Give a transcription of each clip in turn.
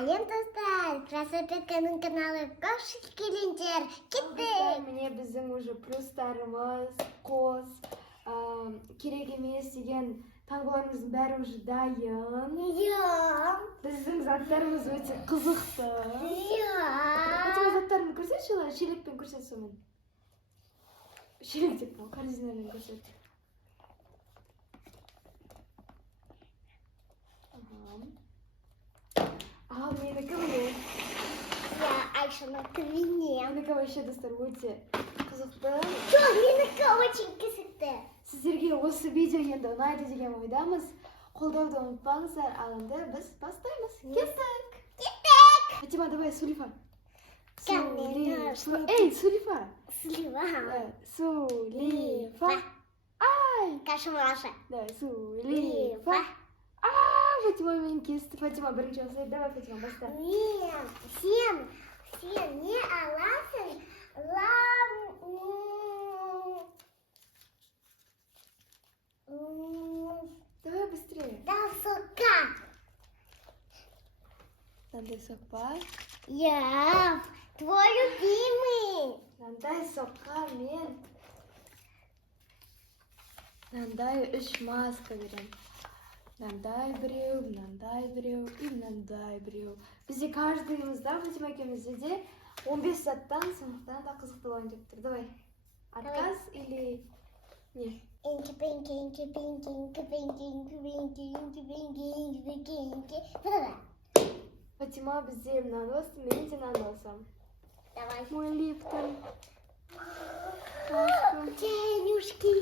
Сәлем достар, Красотканың каналы Қош келіңдер, кеттік. Міне біздің уже плюстарымыз, қос, керек емес деген таңбаларымыздың бәрі уже дайын. Біздің заттарымыз өте қызықты. Өте заттарымды көрсетші, шелекпен көрсет сомен. Шелек деп қал, корзинамен көрсет. Ал менікі міне. Айшаныкі мене. Менікі вообще достар өте қызықты. Менікі очень қызықты. Сіздерге осы видео енді ұнайды деген ойдамыз. Қолдауды ұмытпаңыздар, ал енді біз бастаймыз. Кеттік! Фатима, давай, Сулифа. Эй, Сулифа! Сулифа! Ай! Кашымаша. Давай, Сулифа! Фатима мен кесті. Фатима бірінші осылай. Давай, Фатима, баста. Сен не аласың? Давай быстрее. Да, сока. Нандай соқпа. Твой любимый. Нандай соққа мен. Мынандай үш маска берем. Мынандай біреу, мынандай біреу и мынандай біреу. Бізде каждыйымызда, Фатима екеумізде де 15 заттан, сондықтан да қызықты болайын деп тұр. Давай. Отказ или не? Фатима бізде мынаны басты, мен де мынаны басам. Давай. Мой Липтон. Денюшки,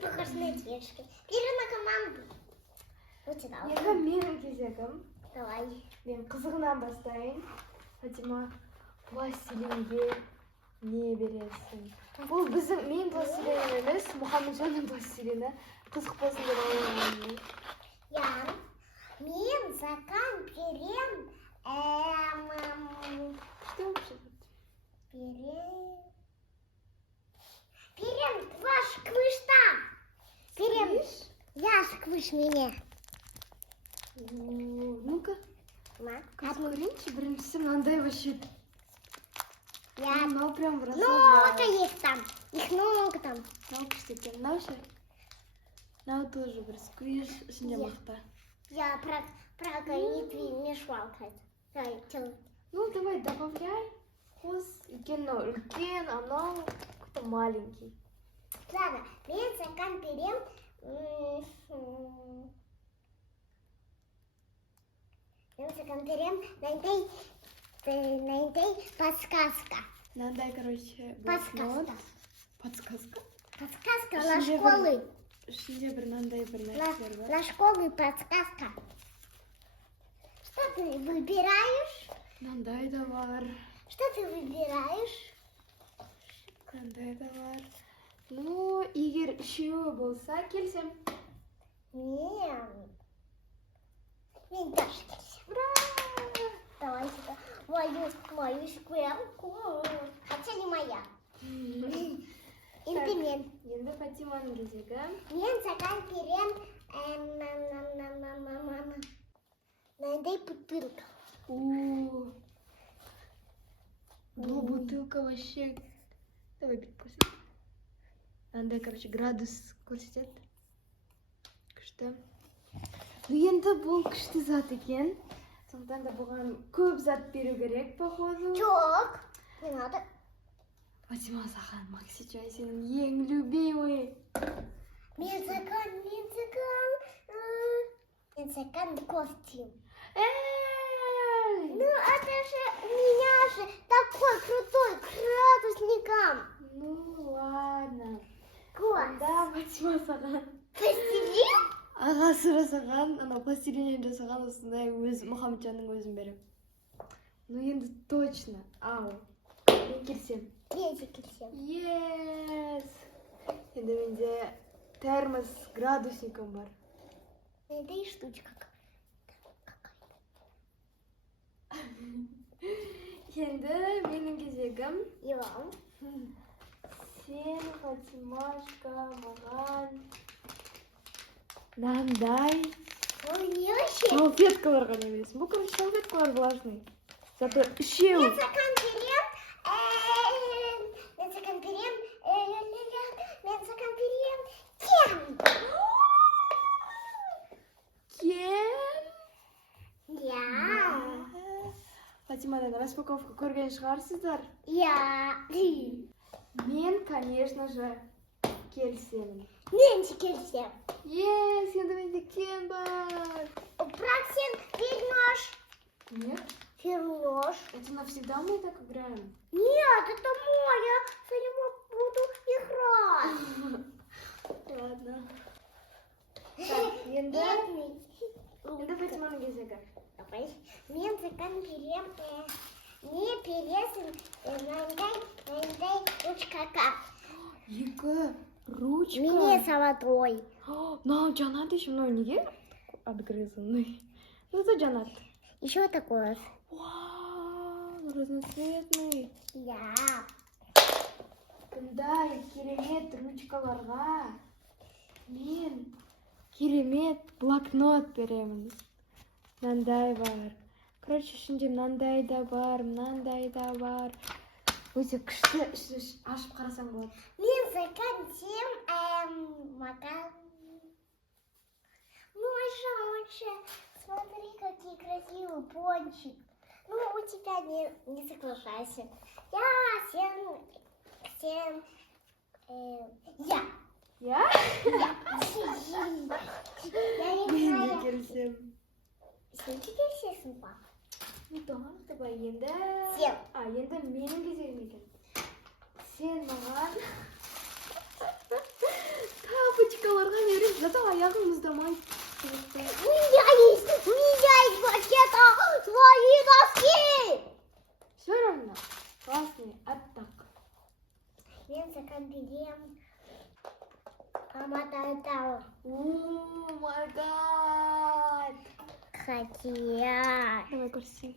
похож на денежки. Или на команду. Енді менің кезегім. Давай. Мен қызығынан бастайын. Фатима, пластилинге не бересің? Бұл біздің мен пластилин емес, Мұхамеджанның пластилині. Қызық болсын деп ойлаймын. Мен закан берем. Что вообще тут? Берем два шквышта. Берем. Я шквыш меня. Ну-ка. Көрейінші, біріншісі мынандай вообще. Мынау прям в много их там. Их много там. Мынау күштекен. Мынау ше? Мынау тоже бір сквиш, ішінде мақта. Я прокалитви мешалка. Ну, давай, добавляй. Қос, екен мынау үлкен, анау какой-то маленький. Ладно, мен закан берем. Мен закан берем. Найдай подсказка. Мынандай, короче, Подсказка. Подсказка? Подсказка на школы. Ішінде бір мынандай бір нәрселер бар. На школы подсказка. Что ты выбираешь? Мынандай да бар. Что ты выбираешь? Мынандай да бар. Ну, егер үшеуі болса, келсем. Мен даже келсем. Ура! Давай сюда мою шквелку. Хотя не моя. Енді мен. Енді Фатиманың кезегі. Мен закан берем. Найдай бутылка. Бұл бутылка вообще. Давай бит көрсет. Мынандай, короче, градус көрсетеді. Күшті. Ну енді бұл күшті зат екен. Сондықтан да бұған көп зат беру керек, походу. Жоқ. Не надо. Фатима, саған Максичай сенің ең любимый. Мен закан костюм. Ну, это же у меня же такой крутой градусником. Ну, ладно. Класс. Да, Фатима саған. Пластилин? Аға сұра саған, анау пластилиннен жасаған осындай Мұхамеджанның өзін берем. Ну, енді точно. Ау. Мен келсем. Мен де келсем. Yes! Енді менде термос градусником бар. Найдай штучка. Енді менің кезегім. Иван. Сен, Фатимашка, маған мынандай Ой, не вообще. Салфеткаларға не бересің? Бұл, короче, салфеткалар влажный. Зато үшеу. Мен саған берем. Мен саған берем. Мен саған берем. Кем? Кем? Я. Фатимадан распаковка көрген шығарсыздар. Я. Мен, конечно же, келісемін. Мен де келсем. Сенде менде кен бар. Бірақ сен вернешь. Нет, Вернешь. это навсегда мы так играем. Нет, это мой. Я с ним буду играть. Ладно. Так, енді Фатиманың кезегі. Давай. Мен саған берем. Не бересің. Мынандай ручкаға. Екі ручка. Мне золотой. Мынау жанат еще, мынау неге отгрызанный? Это жанат. Еще такое. Вау, разноцветный. Я. Қандай керемет ручкаларға мен керемет блокнот беремін. Мынандай бар. Короче, ішінде мынандай да бар, мынандай да бар. Өте күшті, ашып қарасаң болады. Мен саған сен маған. Мойша, смотри, какой красивый пончик. Ну, у тебя не соглашайся. Я, я. Я? Я не Мен де знаю. келісемін. Сен келсесің ба? Давай енді... Сен. Енді менің кезегім екен. Сен маған тапочкаларға беріп, зато аяғым мұздамайды. У меня есть вообще-то свои носки. Все равно. Классный оттак. Мен саған берем. Помада. О май гад. Хотя. Давай көрсетейін.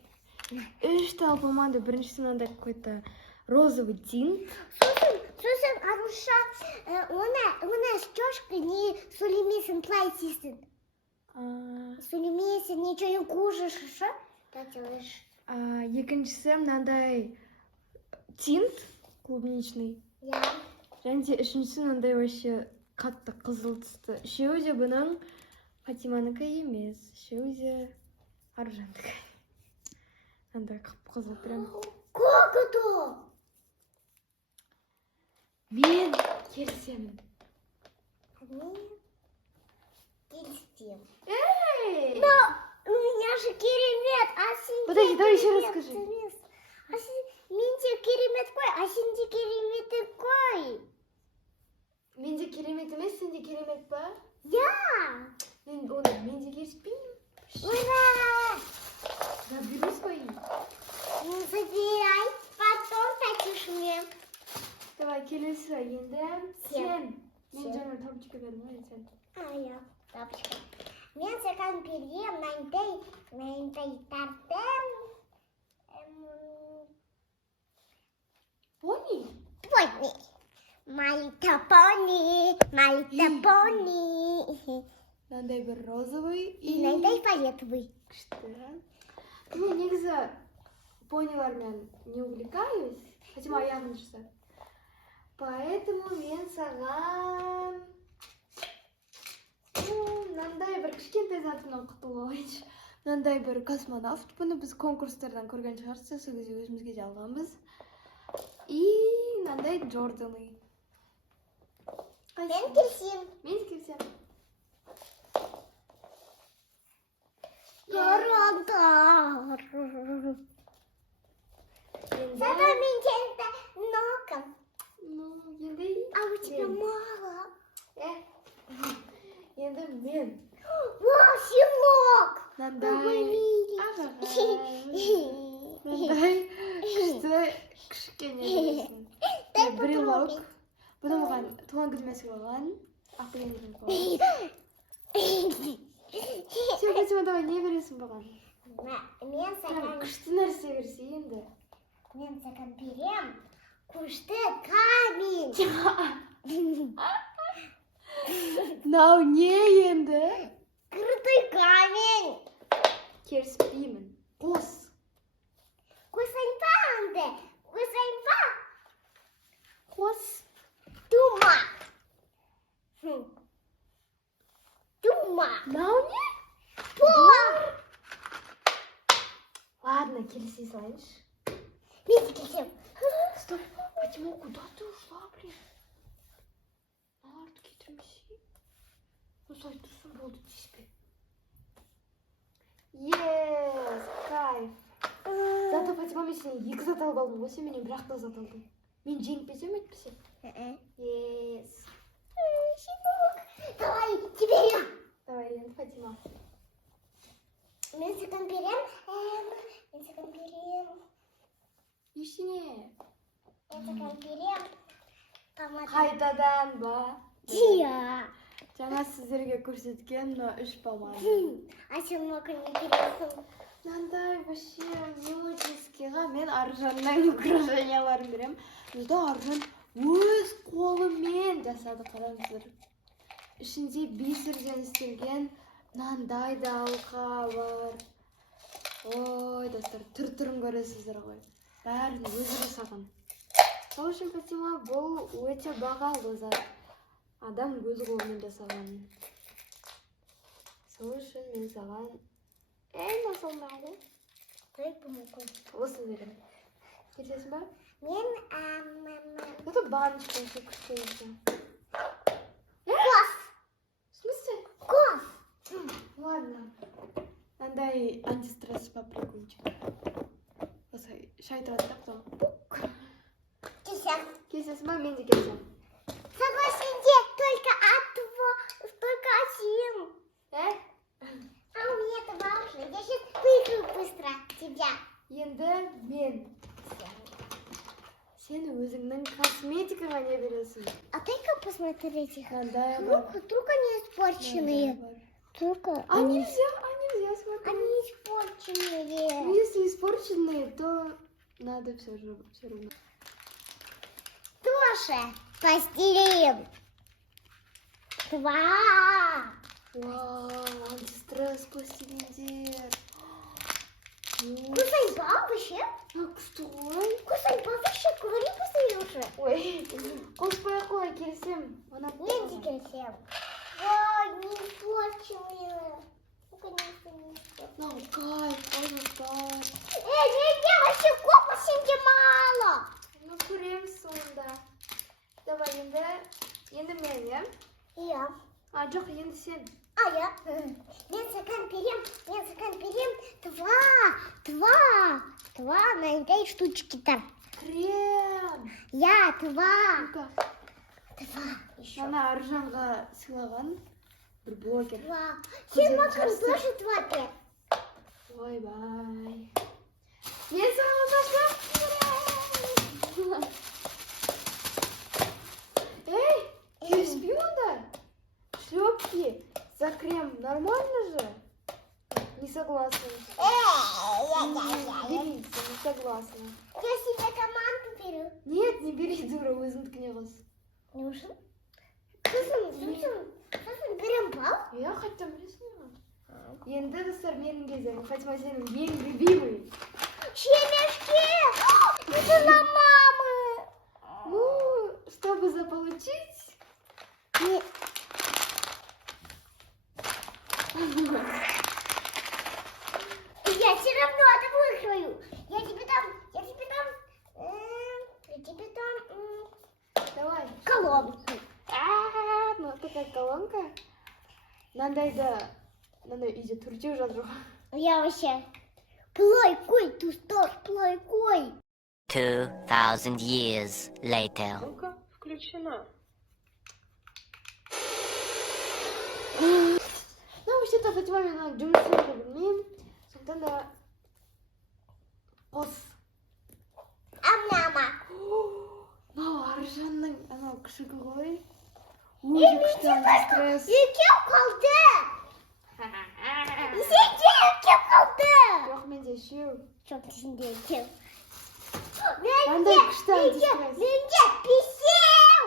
Үш тал помада. Біріншісі мынандай какой-то розовый тинт. Сосын Аруша, ona стёжка не сөйлемесін, былай істейсің. Сөйлемесің, ничего не кушаешь, что? Так делаешь. Екіншісі мынандай тинт клубничный. Я. Және де үшіншісі мынандай вообще қатты қызыл түсті. Үшеуі де бұның Фатиманікі емес. Үшеуі де Аружандікі. Мынандай қып-қызыл прям. Как это? Мен келісемін. Мен келісем. Эй! Но у меня же керемет, а сенде Подожди, давай еще раз керемет скажи. емес. Менде керемет қой, а сенде керемет қой. Менде керемет емес, сенде керемет па? Я. Менде келіспеймін. Ура! Заберу свои. Забирай, потом дадишь мне. Давай, келесі енді Сен. сен. Мен Сен. жаңа тапочка бердім, ғой сен. Я тапочка. Мен саған берем мынандай тартым. Пони? Пони. Малита пони. Мынандай бір розовый и... Мынандай фиолетовый. Күшті. Мен негізі понилармен не увлекаюсь. Хотя аяғым жасап. Поэтому мен саған... Мынандай бір кішкентай затынан құтылып алайыншы. Мынандай бір космонавт. Бұны біз конкурстардан көрген шығарсыз, сол кезде өзімізге де алғанбыз. И мынандай Джорданы. Мен келсем. Мен келсем. Корондар. Зато менде много. Ну, енді... А у тебя мало. Енді мен. Вау, селок. Мынандай... Мындай күшті кішкене бересің. Дай Брелок. попробуй. Бұны маған туған күніме сыйлаған. Ақберен қойған. Все, Фатима, давай, не бересің маған? Мен саған Күшті нәрсе берсе енді. Мен саған берем. Күшті камень. Мынау не енді? Крутой камень. Келіспеймін. Қос. Кусаньба анде. Кусаньба. Қос. Тума. Тума. Науне? Тума. Ладно, келісе салайыншы. Видите, келсем. Стоп, Фатима, куда ты ушла, блин? Артық кетірмесе. Осылай тұрсын болды дейсіз. Yes, кайф. Зато Фатима, мен сенен 2 зат алып алдым ғой, сен менен бір ақ зат алдың. Мен жеңіп берсем, әйтпесе? Yes. Щенок. Давай, тебе. Давай, енді Фатима. Мен саған берем. Мен саған берем. Ештеңе. Мен саған берем. Тамада. Қайтадан ба? Иә. Жаңа сіздерге көрсеткен 3 помада. А сен маған не бересің? Мынандай вообще мелодическийға мен Аржанның украшенияларын берем. Бізді Аржан өз қолымен жасады, қараңыздар. Ішінде бисерден істелген мынандай да алқа бар. Ой, достар, түр-түрін көресіздер ғой. Бәрін өзі жасаған. Сол үшін Фатима, бұл өте бағалы зат. Адам өз қолымен жасаған. Сол үшін мен саған насалмағын. Дай помогу. Осы берем. Келесің ба? Мен Это баночка еще кушаете. Кос. В смысле? Кос. Ладно. Андай антистресс попрыгунчик. Осай, шай тұрады потом. Кисем. Келесің ба? Мен де келсем. Согласен, только один. А у меня это важно. Я сейчас выиграю быстро тебя. Енді мен. Сен өзіңнің косметикаға не бересің? А дай-ка посмотреть их. Мынандай бар. Вдруг они испорченные. Только А нельзя смотреть. они испорченные. Ну, если испорченные, то надо все равно. Тоже постелим. 2. Вау, антистресс пластилиндер. Кусаньба вообще? Стой. Кусаньба вообще, говори быстрее уже. Ой, қоспай ақ қой, келсем. Мен де келсем. Ой, не испорченные. Наконец-то не испорченные. Кайф, қоймастар. Не, вообще копа сенде мало. Ну, көреміз сонда. Давай, енді мен, иә? Иә. А, жоқ, енді сен. А я? Мен саған берем. 2 на этой штучке-то. Крем. Я 2. Ну-ка. 2 еще. Ана Аржанға сыйлаған бір блогер. 2. Сен маған Жақсы. тоже 2 бер. Ой-бай. Мен саған зашла. Эй, келіспей онда? Шлепки за крем нормально же? Не согласна. Берите, не согласна. Я себе команду беру. Нет, не бери, дура, өзің ткіне қыз. Нужен? Сосын берем бал? Я хотям білесің. Енді достар, менің кезегім. Фатима, сенің ең любимый. Семечки! Это на мамы! Ну, чтобы заполучить... Нет. Я все равно это выиграю. Я тебе дам Давай. колонку. Ну такая колонка. Мынандай үйде түртеу жатыр ғой. Я вообще плой кой, тустор, плой кой. 2,000 years later. Ну-ка, включена. Ну, вообще-то Фатима менің жұмысымды білмеймін. Сондықтан да қос. Ам-нама. Мынау Аржанның анау күшігі ғой. Өте күшті антистресс. Екеу қалды. Сенде екеу қалды. Жоқ, менде үшеу. Жоқ, сенде екеу. Қандай күшті антистресс. Менде бесеу.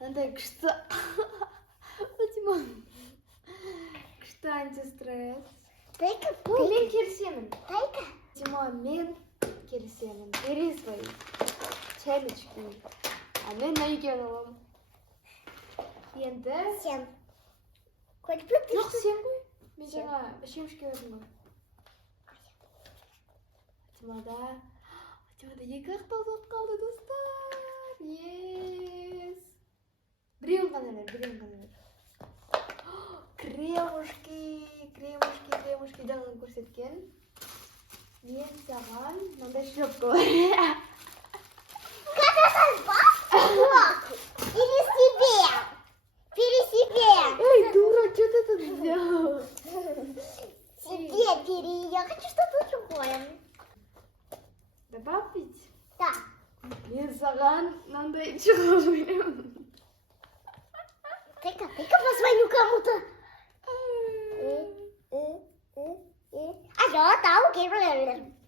Мынандай күшті Фатима. Күшті антистресс. Тайка, Бұл мен келісемін. Тайка. Фатима, мен келісемін. Бери свои чәлічки. А мен екеуін аламын. Енді... Сен. Хоть бы ты Жоқ, что- сен ғой. Мен жаңа үшемішке бердім ғой. Фатимада екі ақталып қалды, достар. Ес. Біреуін ғана бер. Кремушки жағын көрсеткен. Мен саған мынандай шлепка бар. Вот. Или себе. Себе. Эй, дура, что ты тут сделала? Себе бери. Я хочу что-то другое. Добавить? Да. Мен саған мынандай чыға қоямын. Тайка, позвоню кому-то. Алло, тау, келіп.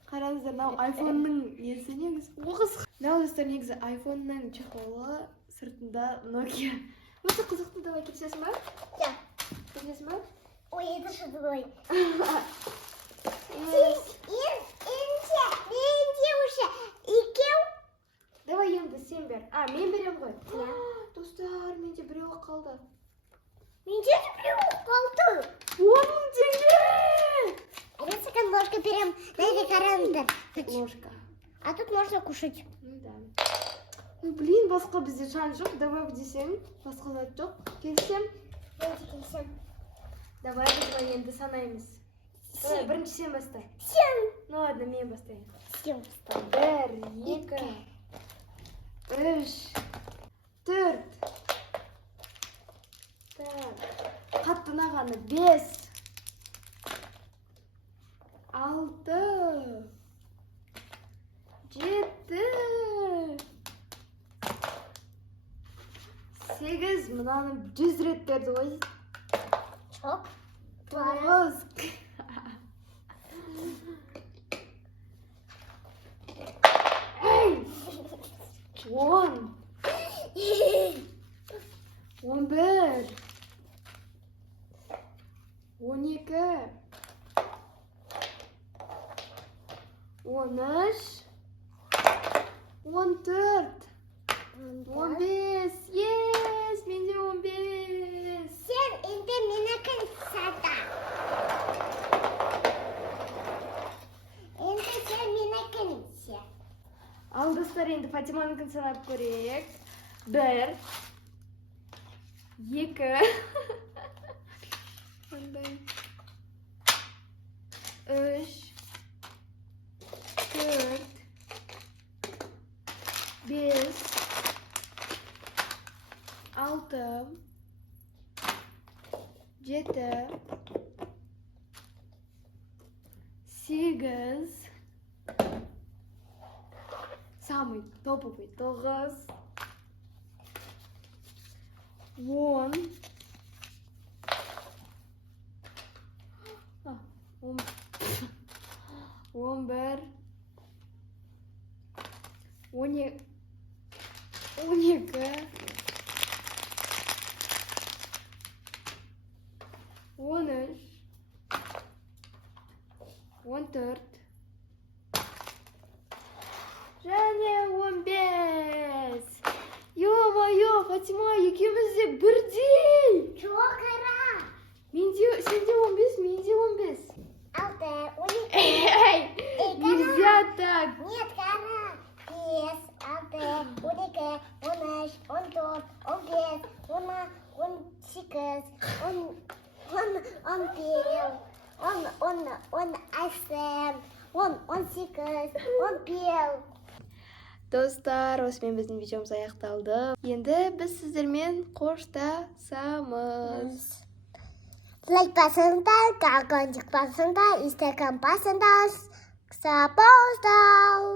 Қараңыздар, мынау айфонның несі негізі. Оқыс. Мынау достар негізі айфонның чехолы, сыртында Nokia. Осы қызықты, давай келісесің ба? Да. Келісесің ба? Ой, это что такое? Yes. Менде уже екеу. Давай енді сен бер. Мен берем ғой. Ja. Достар, менде біреу қалды. Менде де біреу қалды. 10 теңге! Рецикан ложка берем. Дайте карандаш. Ложка. А тут можно кушать. Ну да. Ну блин, басқа бізде шан жоқ. Давай десең, басқа зат жоқ. Келсем. Давай біз енді санаймыз. Давай, бірінші сен баста. Сен. Ну ладно, мен бастайын. Сен. 1, 2, 3, 4. Так. Қатты ұнағаны 5, 6, 7, 8. Мынаны 100 рет берді ғой. Çok. 9. Эй! 10. 11. 12. 13. 14. 15. Yes! Менде 15. Сен енді менікі сата. Енді сен менікі се. Ал достар, енді Фатиманыкін санап көрейік. 1, 2, 3, 4, 5, 6, 7, 8, самый топовый 9, 10, 11, 12, 13, 14 және 15. Ё-моё, Фатима, екеуміз де бірдей. Çok ara. Сенде 15, менде 15. 6, 12. Эй, нельзя так. Нет, кара. 5, 6, 12, 13, 14, 15, 18, 18, 11. Достар, осымен біздің видеомыз аяқталды. Енді біз сіздермен қоштасамыз. Like basыңдар, колокольчик басыңдар, Instagram басыңдар, сапоздал.